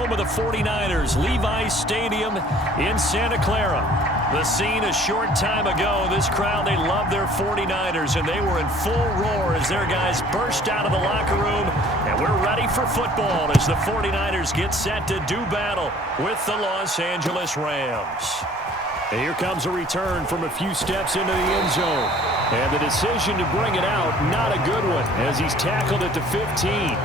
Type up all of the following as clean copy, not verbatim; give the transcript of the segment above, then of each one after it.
home of the 49ers, Levi's Stadium in Santa Clara. The scene a short time ago. This crowd, they love their 49ers, and they were in full roar as their guys burst out of the locker room. And we're ready for football as the 49ers get set to do battle with the Los Angeles Rams. And here comes a return from a few steps into the end zone. And the decision to bring it out, not a good one, as he's tackled at the 15.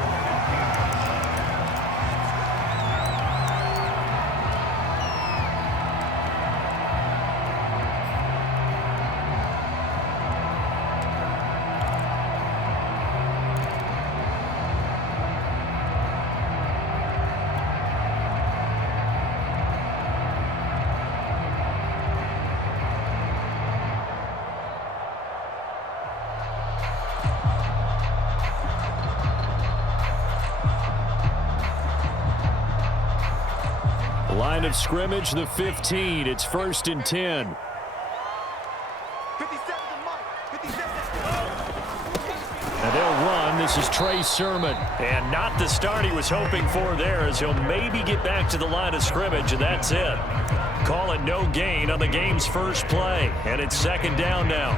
Line of scrimmage, the 15. It's 1st and 10. 57 to Mike. 57. And they'll run. This is Trey Sermon. And not the start he was hoping for there, as he'll maybe get back to the line of scrimmage, and that's it. Call it no gain on the game's first play. And it's 2nd down now.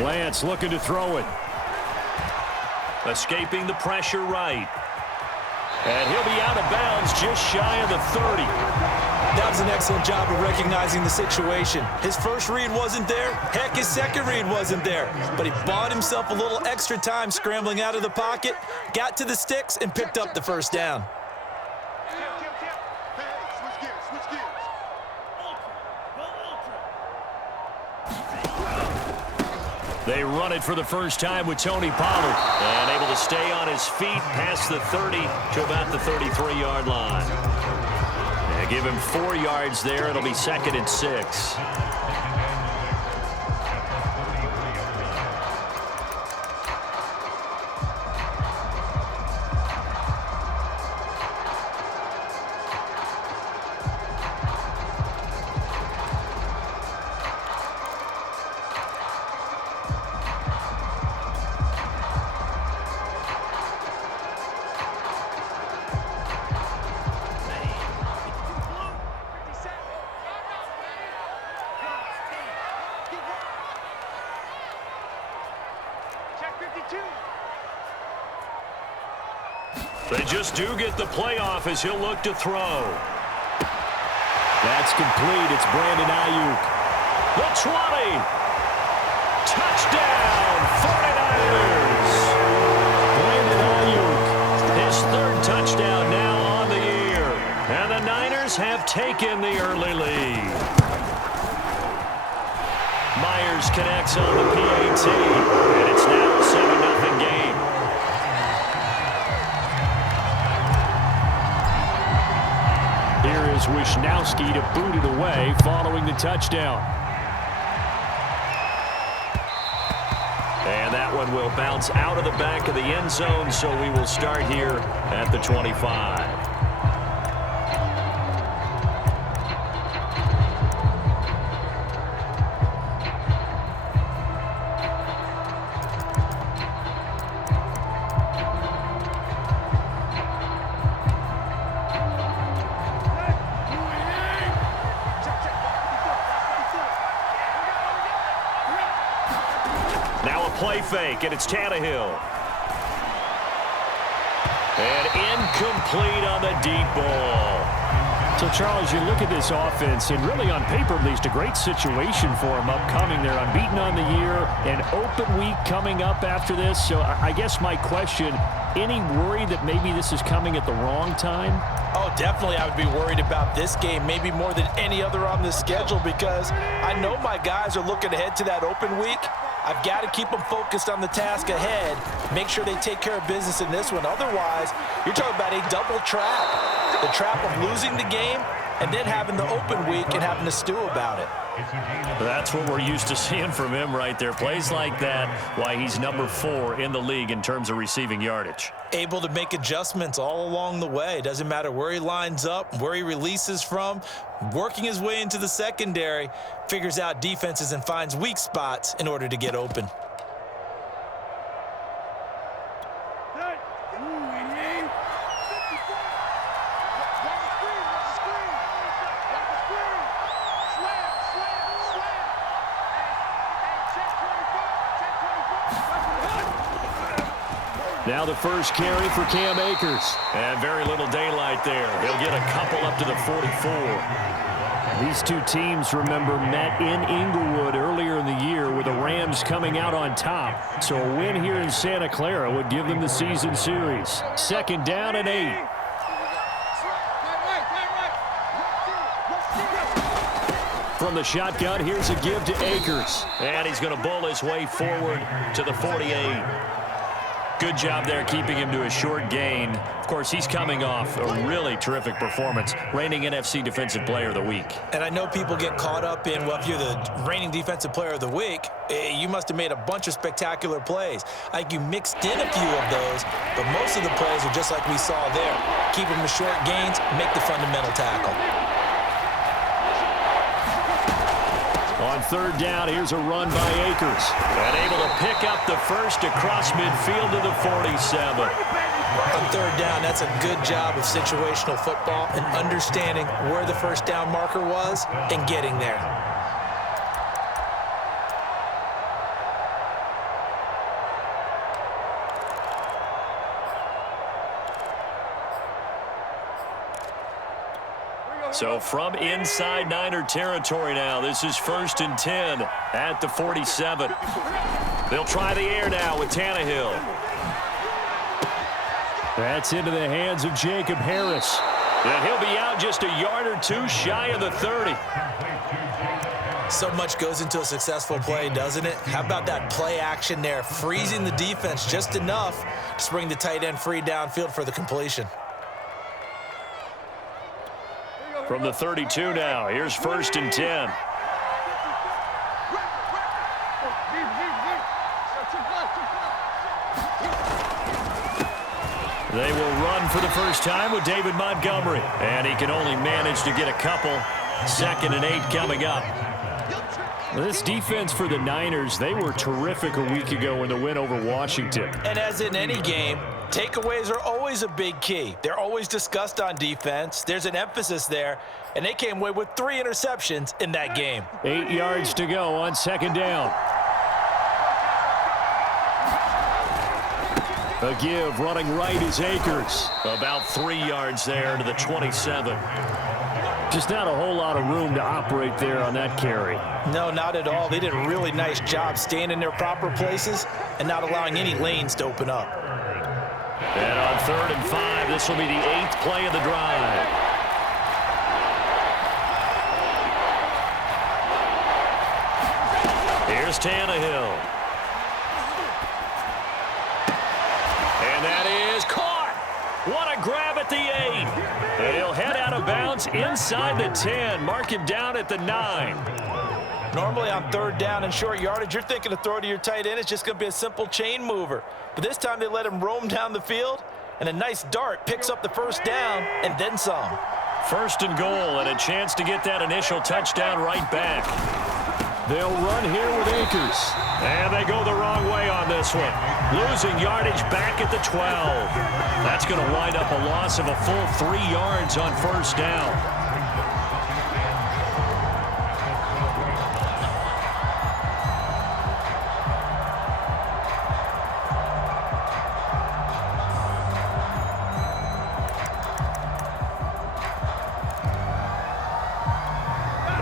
Lance looking to throw it. Escaping the pressure right. And he'll be out of bounds just shy of the 30. That was an excellent job of recognizing the situation. His first read wasn't there. Heck, his second read wasn't there. But he bought himself a little extra time scrambling out of the pocket, got to the sticks, and picked up the first down. They run it for the first time with Tony Pollard. And able to stay on his feet past the 30 to about the 33-yard line. And give him 4 yards there. It'll be 2nd and 6. They just do get the playoff as he'll look to throw. That's complete. It's Brandon Ayuk. The 20. Touchdown, 49ers. Brandon Ayuk, his 3rd touchdown now on the year. And the Niners have taken the early lead. Myers connects on the PAT, and it's now a 7-0 game. Here is Wisnowski to boot it away following the touchdown. And that one will bounce out of the back of the end zone, so we will start here at the 25. Play fake, and it's Tannehill. And incomplete on the deep ball. So, Charles, you look at this offense, and really on paper at least, a great situation for them upcoming. They're unbeaten on the year, an open week coming up after this. So I guess my question, any worry that maybe this is coming at the wrong time? Oh, definitely I would be worried about this game, maybe more than any other on the schedule, because I know my guys are looking ahead to that open week. I've got to keep them focused on the task ahead, make sure they take care of business in this one. Otherwise, you're talking about a double trap. The trap of losing the game and then having the open week and having to stew about it. That's what we're used to seeing from him right there. Plays like that, why he's number 4 in the league in terms of receiving yardage. Able to make adjustments all along the way. Doesn't matter where he lines up, where he releases from, working his way into the secondary, figures out defenses and finds weak spots in order to get open. Now the first carry for Cam Akers. And very little daylight there. He'll get a couple up to the 44. These two teams, remember, met in Inglewood earlier in the year with the Rams coming out on top. So a win here in Santa Clara would give them the season series. 2nd down and 8. From the shotgun, here's a give to Akers. And he's going to bull his way forward to the 48. Good job there keeping him to a short gain. Of course, he's coming off a really terrific performance, reigning NFC Defensive Player of the Week. And I know people get caught up in, well, if you're the reigning Defensive Player of the Week, you must have made a bunch of spectacular plays. I think you mixed in a few of those, but most of the plays are just like we saw there. Keep them to short gains, make the fundamental tackle. On 3rd down, here's a run by Akers. And able to pick up the first across midfield to the 47. On 3rd down, that's a good job of situational football and understanding where the first down marker was and getting there. So from inside Niner territory now, this is 1st and 10 at the 47. They'll try the air now with Tannehill. That's into the hands of Jacob Harris. And he'll be out just a yard or two shy of the 30. So much goes into a successful play, doesn't it? How about that play action there, freezing the defense just enough to bring the tight end free downfield for the completion. From the 32 now, here's 1st and 10. They will run for the first time with David Montgomery. And he can only manage to get a couple. 2nd and 8 coming up. This defense for the Niners, they were terrific a week ago in the win over Washington. And as in any game, takeaways are always a big key. They're always discussed on defense. There's an emphasis there, and they came away with 3 interceptions in that game. 8 yards to go on 2nd down. A give running right is Akers. About 3 yards there to the 27. Just not a whole lot of room to operate there on that carry. No, not at all. They did a really nice job staying in their proper places and not allowing any lanes to open up. And on 3rd and 5, this will be the 8th play of the drive. Here's Tannehill. And that is caught. What a grab at the 8. And he'll head out of bounds inside the 10. Mark him down at the 9. Normally on 3rd down and short yardage, you're thinking to throw to your tight end. It's just going to be a simple chain mover. But this time they let him roam down the field, and a nice dart picks up the first down and then some. 1st and goal, and a chance to get that initial touchdown right back. They'll run here with Akers. And they go the wrong way on this one. Losing yardage back at the 12. That's going to wind up a loss of a full 3 yards on 1st down.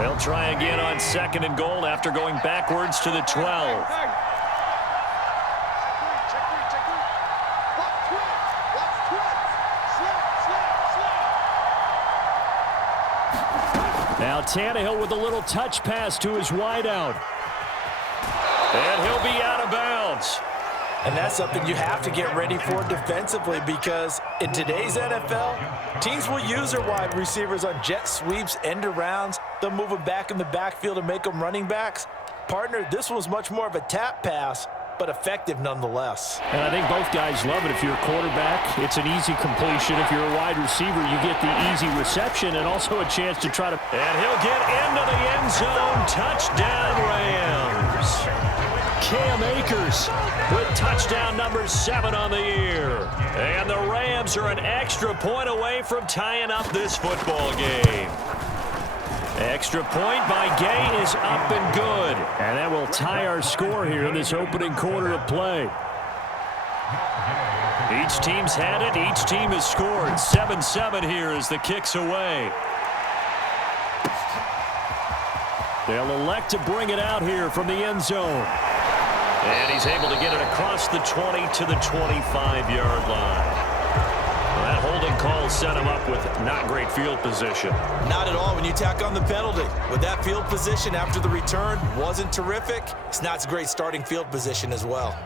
They'll try again on 2nd and goal after going backwards to the 12. Now Tannehill with a little touch pass to his wideout. And he'll be out of bounds. And that's something you have to get ready for defensively, because in today's NFL, teams will use their wide receivers on jet sweeps, end arounds. They'll move them back in the backfield and make them running backs. Partner, this was much more of a tap pass, but effective nonetheless. And I think both guys love it. If you're a quarterback, it's an easy completion. If you're a wide receiver, you get the easy reception and also a chance to try to... And he'll get into the end zone. Touchdown, Rams. Cam Akers with touchdown number 7 on the year. And the Rams are an extra point away from tying up this football game. Extra point by Gay is up and good. And that will tie our score here in this opening quarter of play. Each team's had it. Each team has scored. 7-7 here as the kick's away. They'll elect to bring it out here from the end zone. And he's able to get it across the 20 to the 25-yard line. Well, that holding call set him up with not great field position. Not at all when you tack on the penalty. With that field position after the return wasn't terrific, it's not a great starting field position as well.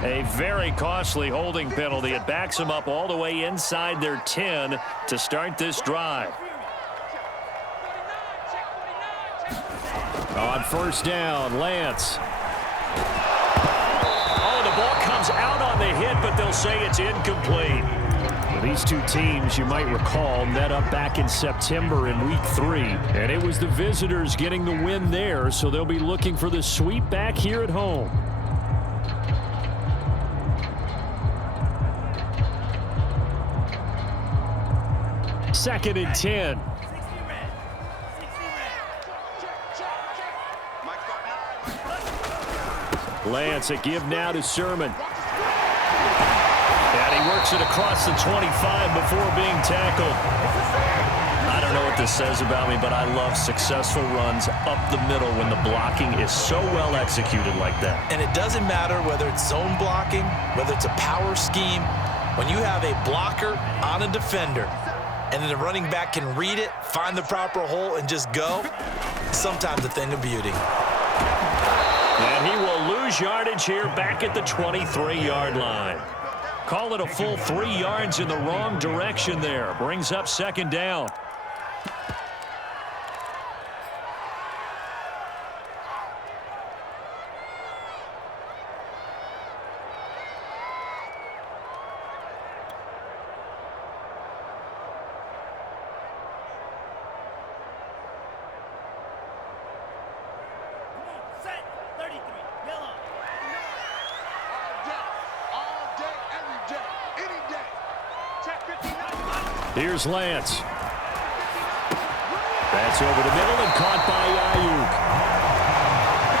A very costly holding penalty. It backs him up all the way inside their 10 to start this drive. On 1st down, Lance. Oh, the ball comes out on the hit, but they'll say it's incomplete. Well, these two teams, you might recall, met up back in September in Week 3. And it was the visitors getting the win there, so they'll be looking for the sweep back here at home. Second and 10. Lance, a give now to Sermon. And he works it across the 25 before being tackled. I don't know what this says about me, but I love successful runs up the middle when the blocking is so well executed like that. And it doesn't matter whether it's zone blocking, whether it's a power scheme. When you have a blocker on a defender, and then the running back can read it, find the proper hole, and just go, sometimes a thing of beauty. And he will lose yardage here back at the 23-yard line. Call it a full 3 yards in the wrong direction there. Brings up 2nd down. Here's Lance. That's over the middle and caught by Ayuk.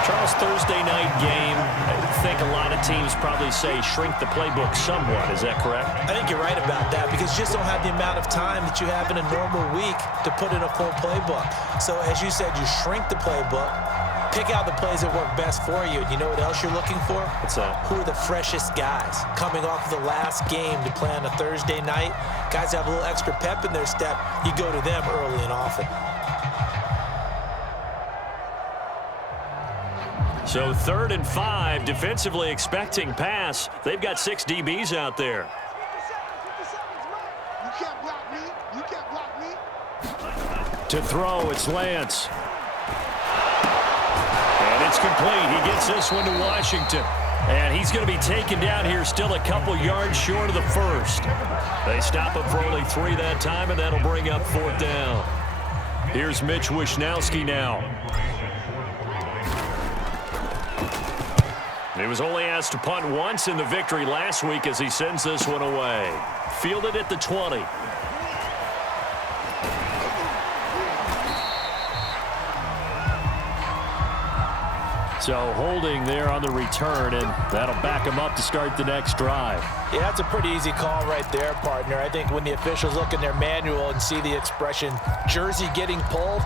Charles, Thursday night game, I think a lot of teams probably say shrink the playbook somewhat. Is that correct? I think you're right about that, because you just don't have the amount of time that you have in a normal week to put in a full playbook. So as you said, you shrink the playbook, pick out the plays that work best for you. And you know what else you're looking for? What's that? Who are the freshest guys coming off of the last game to play on a Thursday night? Guys have a little extra pep in their step. You go to them early and often. So 3rd and 5, defensively expecting pass. They've got 6 DBs out there. You can't block me. You can't block me. To throw, it's Lance. And it's complete. He gets this one to Washington. And he's going to be taken down here, still a couple yards short of the first. They stop him for only 3 that time, and that'll bring up 4th down. Here's Mitch Wishnowski now. He was only asked to punt once in the victory last week as he sends this one away. Fielded at the 20. So holding there on the return, and that'll back him up to start the next drive. Yeah, that's a pretty easy call right there, partner. I think when the officials look in their manual and see the expression jersey getting pulled,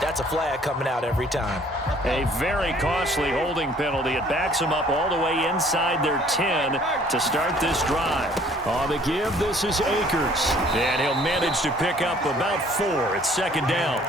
that's a flag coming out every time. A very costly holding penalty. It backs them up all the way inside their 10 to start this drive. On the give, this is Akers. And he'll manage to pick up about 4. It's second down.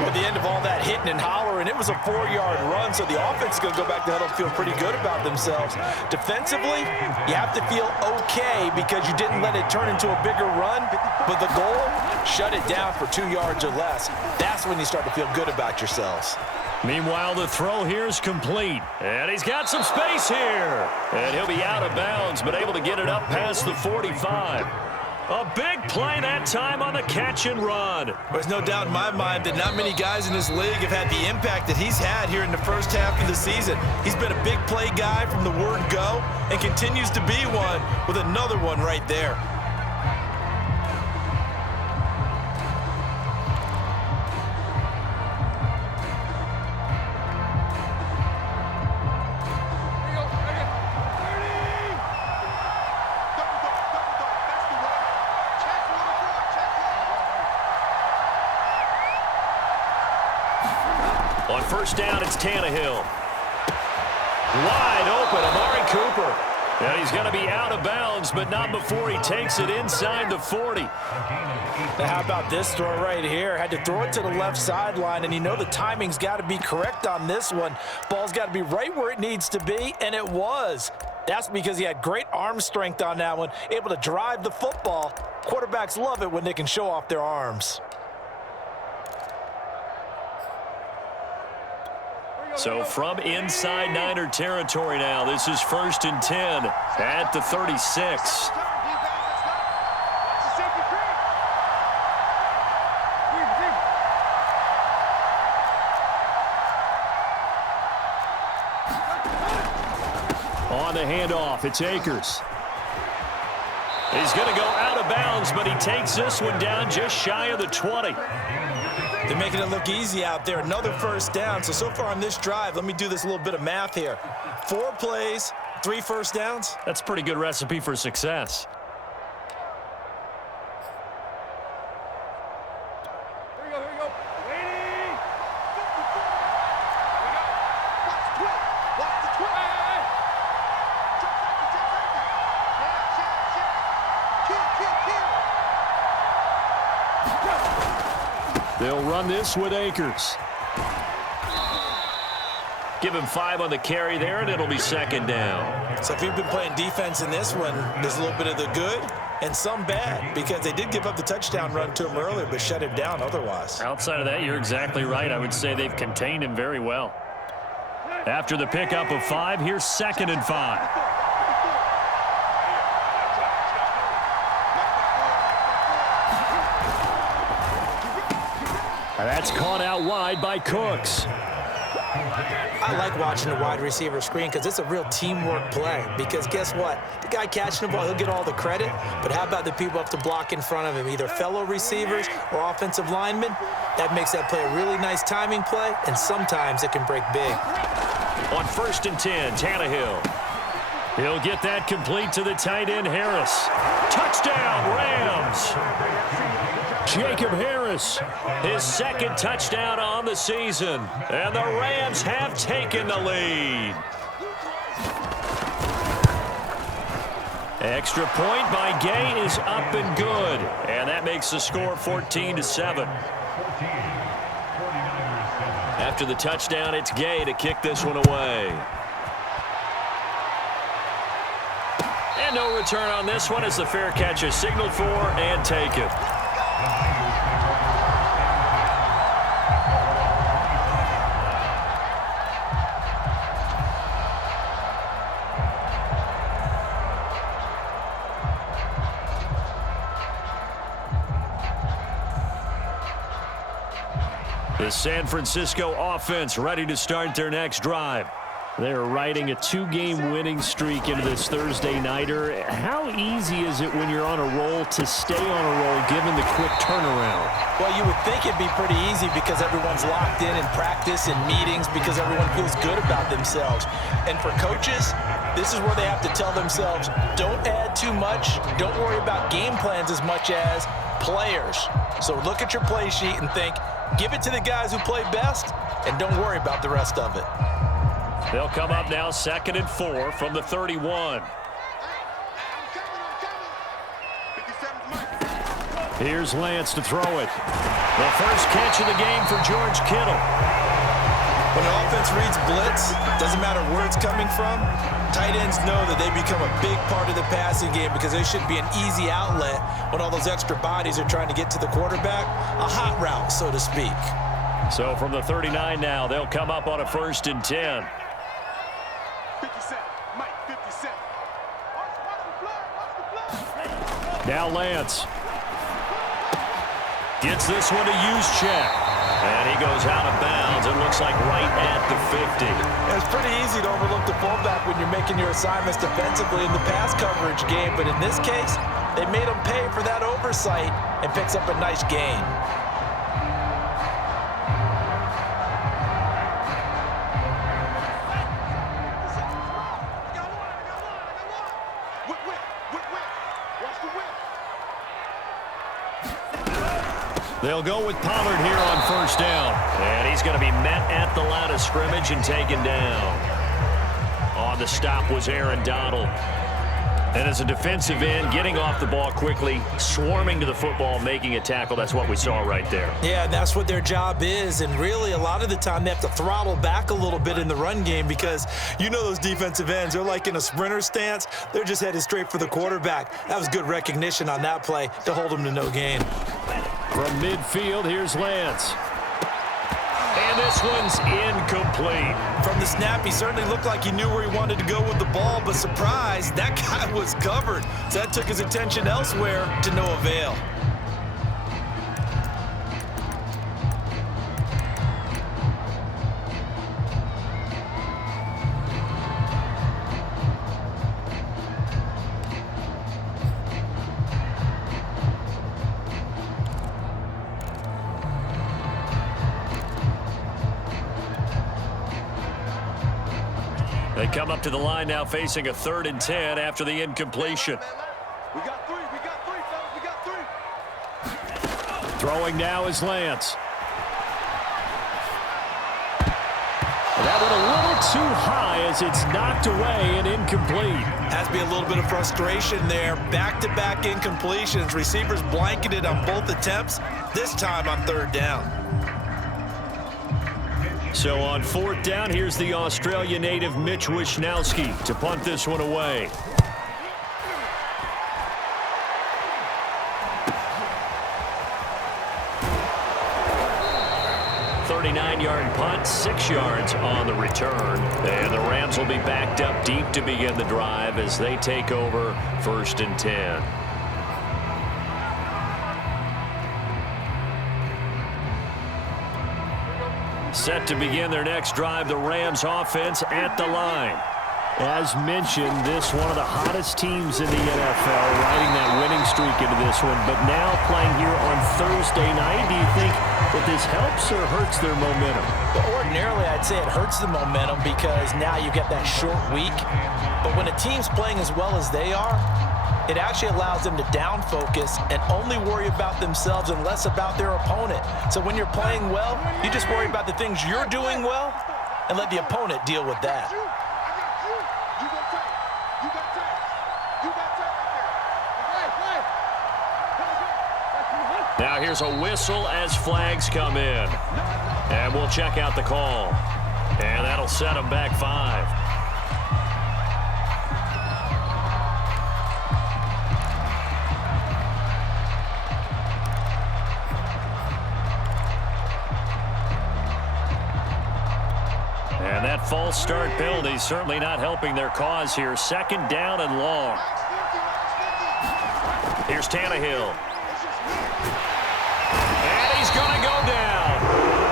At the end of all that hitting and hollering, it was a 4-yard run, so the offense is going to go back to huddle and feel pretty good about themselves. Defensively, you have to feel okay because you didn't let it turn into a bigger run, but the goal, shut it down for 2 yards or less. That's when you start to feel good about yourselves. Meanwhile, the throw here is complete. And he's got some space here. And he'll be out of bounds, but able to get it up past the 45. A big play that time on the catch and run. There's no doubt in my mind that not many guys in this league have had the impact that he's had here in the first half of the season. He's been a big play guy from the word go and continues to be one with another one right there. On first down, it's Tannehill. Wide open, Amari Cooper. And he's going to be out of bounds, but not before he takes it inside the 40. Now, how about this throw right here? Had to throw it to the left sideline, and you know the timing's got to be correct on this one. Ball's got to be right where it needs to be, and it was. That's because he had great arm strength on that one, able to drive the football. Quarterbacks love it when they can show off their arms. So from inside Niner territory now, this is first and 10 at the 36. On the handoff, it's Akers. He's going to go out of bounds, but he takes this one down just shy of the 20. They're making it look easy out there. Another first down. So far on this drive, let me do this little bit of math here. 4 plays, 3 first downs. That's a pretty good recipe for success. Here we go. Waiting. Watch the 12. They'll run this with Akers. Give him 5 on the carry there, and it'll be second down. So if you've been playing defense in this one, there's a little bit of the good and some bad, because they did give up the touchdown run to him earlier, but shut him down otherwise. Outside of that, you're exactly right. I would say they've contained him very well. After the pickup of 5, here's second and 5. And that's caught out wide by Cooks. I like watching the wide receiver screen because it's a real teamwork play. Because guess what? The guy catching the ball, he'll get all the credit. But how about the people up to block in front of him, either fellow receivers or offensive linemen? That makes that play a really nice timing play, and sometimes it can break big. On first and 10, Tannehill. He'll get that complete to the tight end, Harris. Touchdown, Rams! Jacob Harris, his second touchdown on the season. And the Rams have taken the lead. Extra point by Gay is up and good. And that makes the score 14-7. After the touchdown, it's Gay to kick this one away. And no return on this one as the fair catch is signaled for and taken. The San Francisco offense ready to start their next drive. They're riding a 2-game winning streak into this Thursday nighter. How easy is it when you're on a roll to stay on a roll given the quick turnaround? Well, you would think it'd be pretty easy because everyone's locked in practice and meetings because everyone feels good about themselves. And for coaches, this is where they have to tell themselves, don't add too much, don't worry about game plans as much as players. So look at your play sheet and think, give it to the guys who play best, and don't worry about the rest of it. They'll come up now 2nd and 4 from the 31. Here's Lance to throw it. The first catch of the game for George Kittle. When the offense reads blitz, doesn't matter where it's coming from, tight ends know that they become a big part of the passing game because they should be an easy outlet when all those extra bodies are trying to get to the quarterback. A hot route, so to speak. So from the 39 now, they'll come up on a 1st and 10. 57, Mike, 57. Watch the blood. Now Lance. Gets this one to Juszczyk. And he goes out of bounds. It looks like right at the 50. It's pretty easy to overlook the fullback when you're making your assignments defensively in the pass coverage game. But in this case, they made him pay for that oversight and picks up a nice gain. They'll go with Pollard here on 1st down. And he's going to be met at the line of scrimmage and taken down. On the stop was Aaron Donald. And as a defensive end, getting off the ball quickly, swarming to the football, making a tackle, that's what we saw right there. Yeah, that's what their job is. And really, a lot of the time, they have to throttle back a little bit in the run game because you know those defensive ends, they're like in a sprinter stance. They're just headed straight for the quarterback. That was good recognition on that play to hold them to no gain. From midfield, here's Lance. And this one's incomplete. From the snap, he certainly looked like he knew where he wanted to go with the ball, but surprise, that guy was covered. So that took his attention elsewhere to no avail. They come up to the line now facing a 3rd and 10 after the incompletion. We got three, fellas, we got three. Throwing now is Lance. That one a little too high as it's knocked away and incomplete. Has to be a little bit of frustration there. Back-to-back incompletions. Receivers blanketed on both attempts, this time on 3rd down. So on 4th down, here's the Australia native Mitch Wishnowsky to punt this one away. "39-yard punt, 6 yards on the return. And the Rams will be backed up deep to begin the drive as they take over 1st and 10. Set to begin their next drive, the Rams offense at the line. As mentioned, this one of the hottest teams in the NFL, riding that winning streak into this one, but now playing here on Thursday night. Do you think that this helps or hurts their momentum? Well, ordinarily, I'd say it hurts the momentum because now you get that short week. But when a team's playing as well as they are, it actually allows them to down focus and only worry about themselves and less about their opponent. So when you're playing well, you just worry about the things you're doing well and let the opponent deal with that. Now here's a whistle as flags come in. And we'll check out the call. And that'll set them back 5. And that false start penalty certainly not helping their cause here. 2nd down and long. Here's Tannehill. And he's going to go down.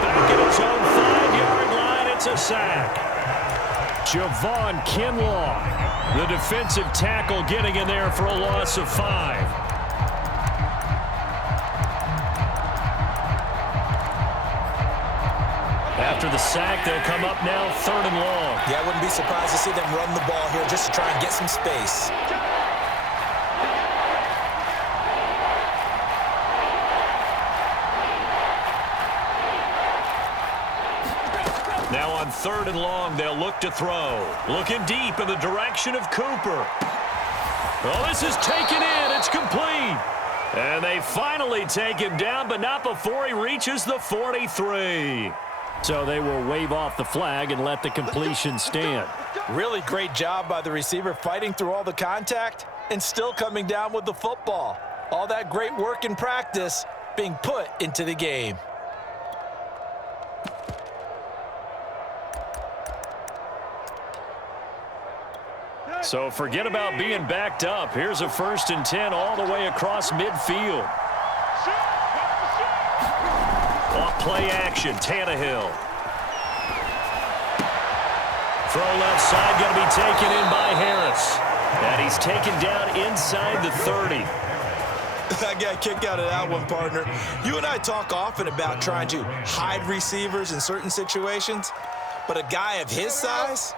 Back at his own 5-yard line, it's a sack. Javon Kinlaw, the defensive tackle, getting in there for a loss of 5. After the sack, they'll come up now 3rd and long. Yeah, I wouldn't be surprised to see them run the ball here just to try and get some space. Now on 3rd and long, they'll look to throw. Looking deep in the direction of Cooper. Oh, this is taken in. It's complete. And they finally take him down, but not before he reaches the 43. So they will wave off the flag and let the completion stand. Really great job by the receiver fighting through all the contact and still coming down with the football. All that great work in practice being put into the game. So forget about being backed up. Here's a 1st and 10 all the way across midfield. Off play action, Tannehill. Throw left side, going to be taken in by Harris. And he's taken down inside the 30. I got a kick out of that one, partner. You and I talk often about trying to hide receivers in certain situations, but a guy of his size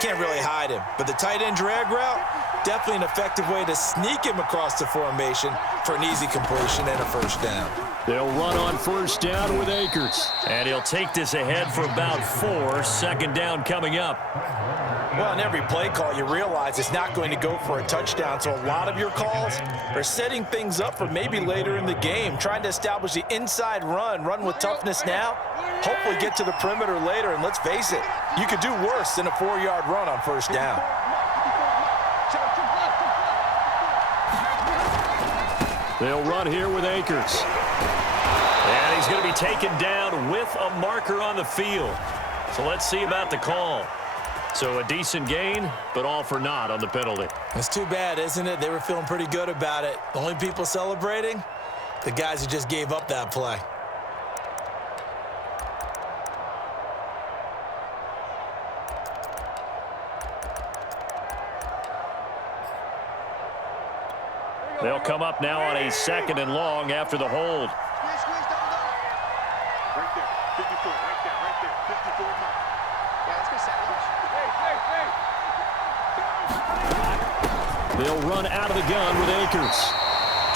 can't really hide him. But the tight end drag route, definitely an effective way to sneak him across the formation for an easy completion and a 1st down. They'll run on 1st down with Akers. And he'll take this ahead for about 4. 2nd down coming up. Well, in every play call, you realize it's not going to go for a touchdown, so a lot of your calls are setting things up for maybe later in the game, trying to establish the inside run with toughness now, hopefully get to the perimeter later, and let's face it, you could do worse than a 4-yard run on 1st down. They'll run here with Akers. And he's going to be taken down with a marker on the field. So let's see about the call. So a decent gain, but all for naught on the penalty. It's too bad, isn't it? They were feeling pretty good about it. The only people celebrating, the guys who just gave up that play. They'll come up now on a 2nd and long after the hold. Squeeze, right there, 54, right there, 54. Yeah, let's go sandwich. They'll run out of the gun with Akers.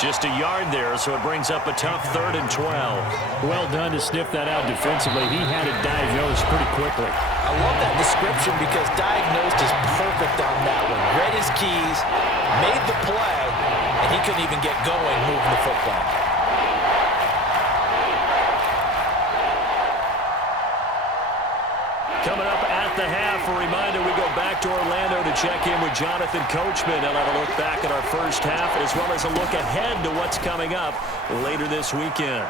Just a yard there, so it brings up a tough 3rd and 12. Well done to sniff that out defensively. He had it diagnosed pretty quickly. I love that description because diagnosed is perfect on that one. Read his keys, made the play, and he couldn't even get going moving the football. Coming up at the half, a reminder, we go back to Orlando to check in with Jonathan Coachman and have a look back at our first half as well as a look ahead to what's coming up later this weekend.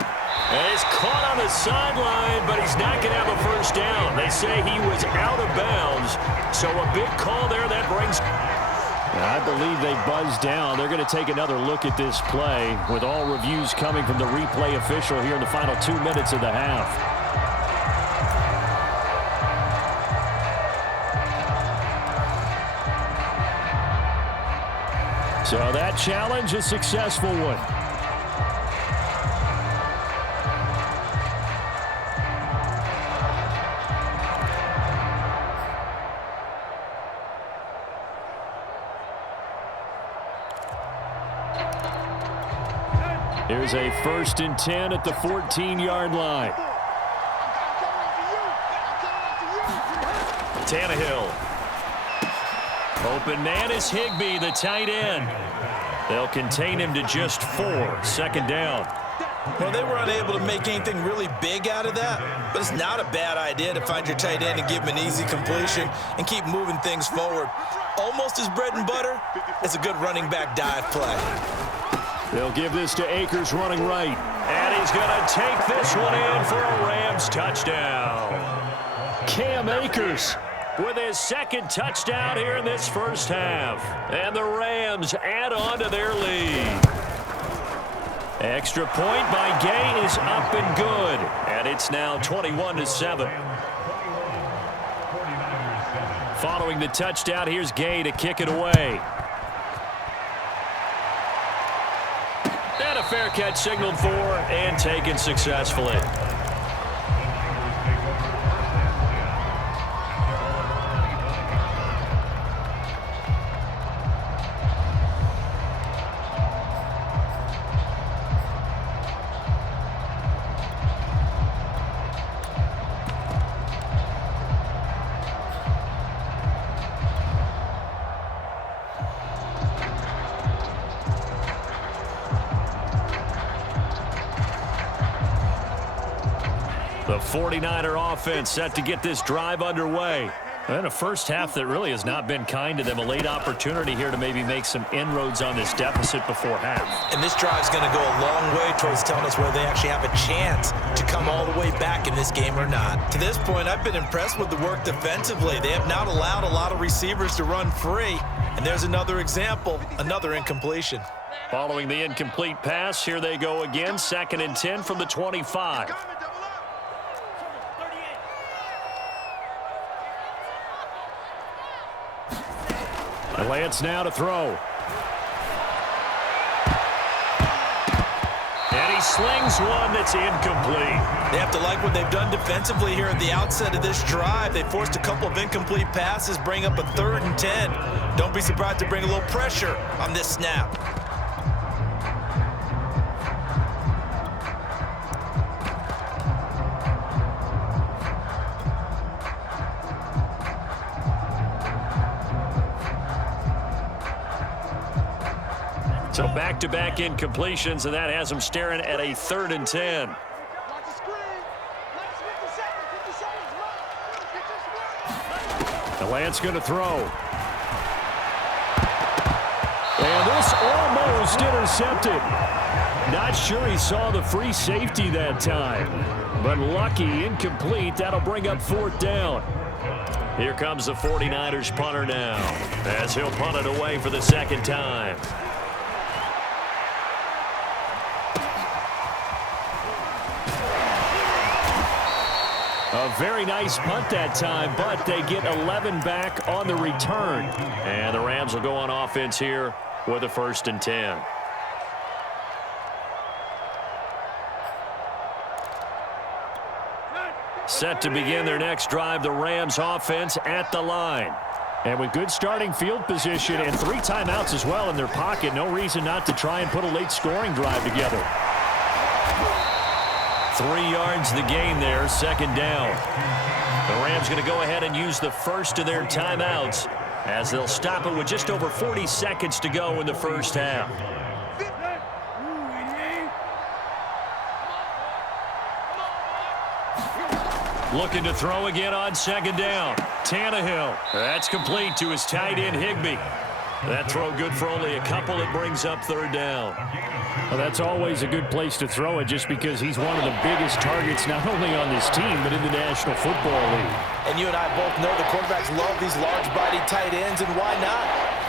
And he's caught on the sideline, but he's not going to have a 1st down. They say he was out of bounds, so a big call there that brings... I believe they buzzed down. They're going to take another look at this play with all reviews coming from the replay official here in the final 2 minutes of the half. So that challenge, a successful one. Here's a 1st and 10 at the 14-yard line. Tannehill. Open man is Higbee, the tight end. They'll contain him to just 4. 2nd down. Well, they were unable to make anything really big out of that, but it's not a bad idea to find your tight end and give him an easy completion and keep moving things forward. Almost as bread and butter as a good running back dive play. They'll give this to Akers running right. And he's going to take this one in for a Rams touchdown. Cam Akers with his 2nd touchdown here in this first half. And the Rams add on to their lead. Extra point by Gay is up and good. And it's now 21-7. Following the touchdown, here's Gay to kick it away. And a fair catch signaled for and taken successfully. The 49er offense set to get this drive underway. And a first half that really has not been kind to them. A late opportunity here to maybe make some inroads on this deficit before half. And this drive's going to go a long way towards telling us whether they actually have a chance to come all the way back in this game or not. To this point, I've been impressed with the work defensively. They have not allowed a lot of receivers to run free. And there's another example, another incompletion. Following the incomplete pass, here they go again. 2nd and 10 from the 25. Lance now to throw. And he slings one that's incomplete. They have to like what they've done defensively here at the outset of this drive. They forced a couple of incomplete passes, bring up a 3rd and 10. Don't be surprised to bring a little pressure on this snap. So back-to-back incompletions, and that has them staring at a 3rd and 10. Lance going to throw. And this almost intercepted. Not sure he saw the free safety that time. But lucky, incomplete. That'll bring up 4th down. Here comes the 49ers punter now, as he'll punt it away for the 2nd time. A very nice punt that time, but they get 11 back on the return. And the Rams will go on offense here with a 1st and 10. Set to begin their next drive, the Rams offense at the line. And with good starting field position and 3 timeouts as well in their pocket, no reason not to try and put a late scoring drive together. 3 yards the gain there, 2nd down. The Rams going to go ahead and use the first of their timeouts as they'll stop it with just over 40 seconds to go in the first half. Looking to throw again on 2nd down. Tannehill. That's complete to his tight end, Higbee. That throw good for only a couple. It brings up 3rd down. Well, that's always a good place to throw it just because he's one of the biggest targets not only on this team but in the National Football League. And you and I both know the quarterbacks love these large-bodied tight ends, and why not?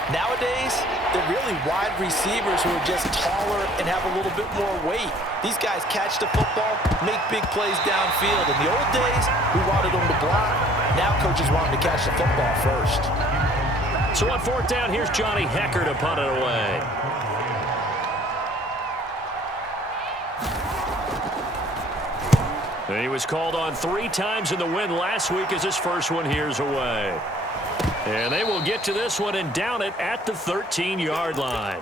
Nowadays, they're really wide receivers who are just taller and have a little bit more weight. These guys catch the football, make big plays downfield. In the old days, we wanted them to block. Now coaches want them to catch the football first. So on 4th down, here's Johnny Hecker to punt it away. He was called on 3 times in the win last week as his first one here's away. And they will get to this one and down it at the 13-yard line.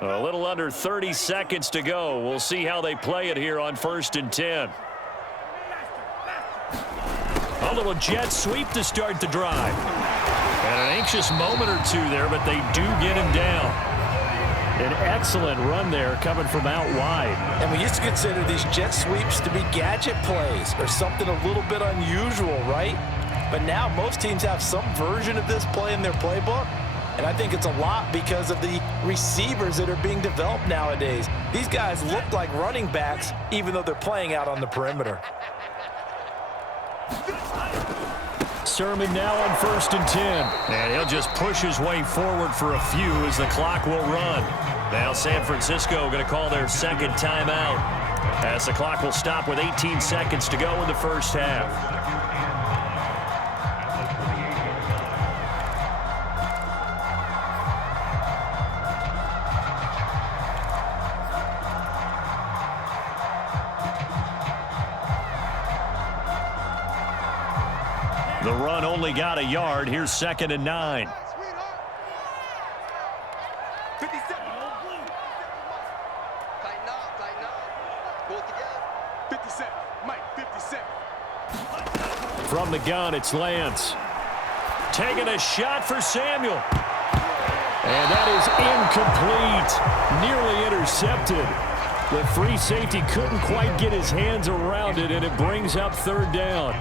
A little under 30 seconds to go. We'll see how they play it here on 1st and 10. A little jet sweep to start the drive. And an anxious moment or two there, but they do get him down. An excellent run there coming from out wide. And we used to consider these jet sweeps to be gadget plays or something a little bit unusual, right? But now most teams have some version of this play in their playbook. And I think it's a lot because of the receivers that are being developed nowadays. These guys look like running backs even though they're playing out on the perimeter. Sermon now on 1st and 10. And he'll just push his way forward for a few as the clock will run. Now San Francisco going to call their second timeout as the clock will stop with 18 seconds to go in the first half. The run only got a yard. Here's 2nd and 9. 57. Tighten up, tighten up. Pull it together. 57. Mike, 57. From the gun, it's Lance. Taking a shot for Samuel. And that is incomplete. Nearly intercepted. The free safety couldn't quite get his hands around it, and it brings up 3rd down.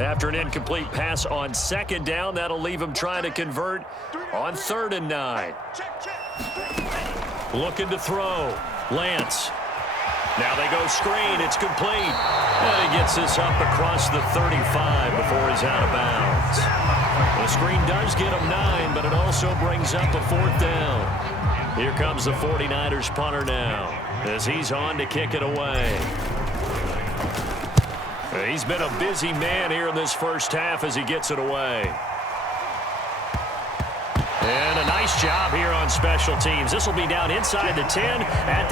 After an incomplete pass on 2nd down, that'll leave him trying to convert on 3rd and 9. Looking to throw. Lance. Now they go screen. It's complete. And he gets this up across the 35 before he's out of bounds. The screen does get him 9, but it also brings up a 4th down. Here comes the 49ers punter now as he's on to kick it away. He's been a busy man here in this first half as he gets it away. And a nice job here on special teams. This will be down inside the 10 at